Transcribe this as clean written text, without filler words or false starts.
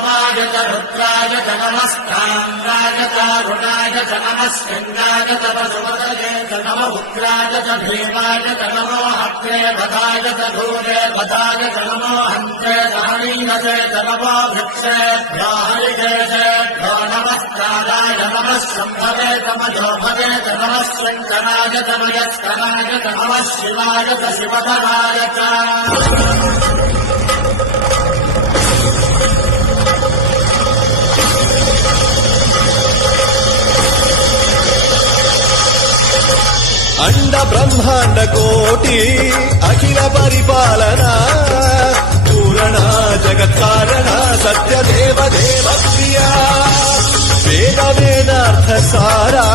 रुद्राय च नमस्ताम्राय च रुणाय च नमस्कन्दाय च पशुपतये च नम उग्राय च भीमाय च नमो हत्रे भदाय च धूरे भदाय च नमो हन्त्रे हरीनसे च नमो वृक्षेभ्यो हरिकेशेभ्यो नमस्काराय नमः शम्भवे च मधोभवे च नमः शङ्कराय च मयस्कराय च नमः शिवाय च शिवधराय च अंड ब्रह्मांड कोटि अखिल परिपालना पूरणा जगत्कारणा सत्य देव देव प्रिया वेद वेदार्थ सारा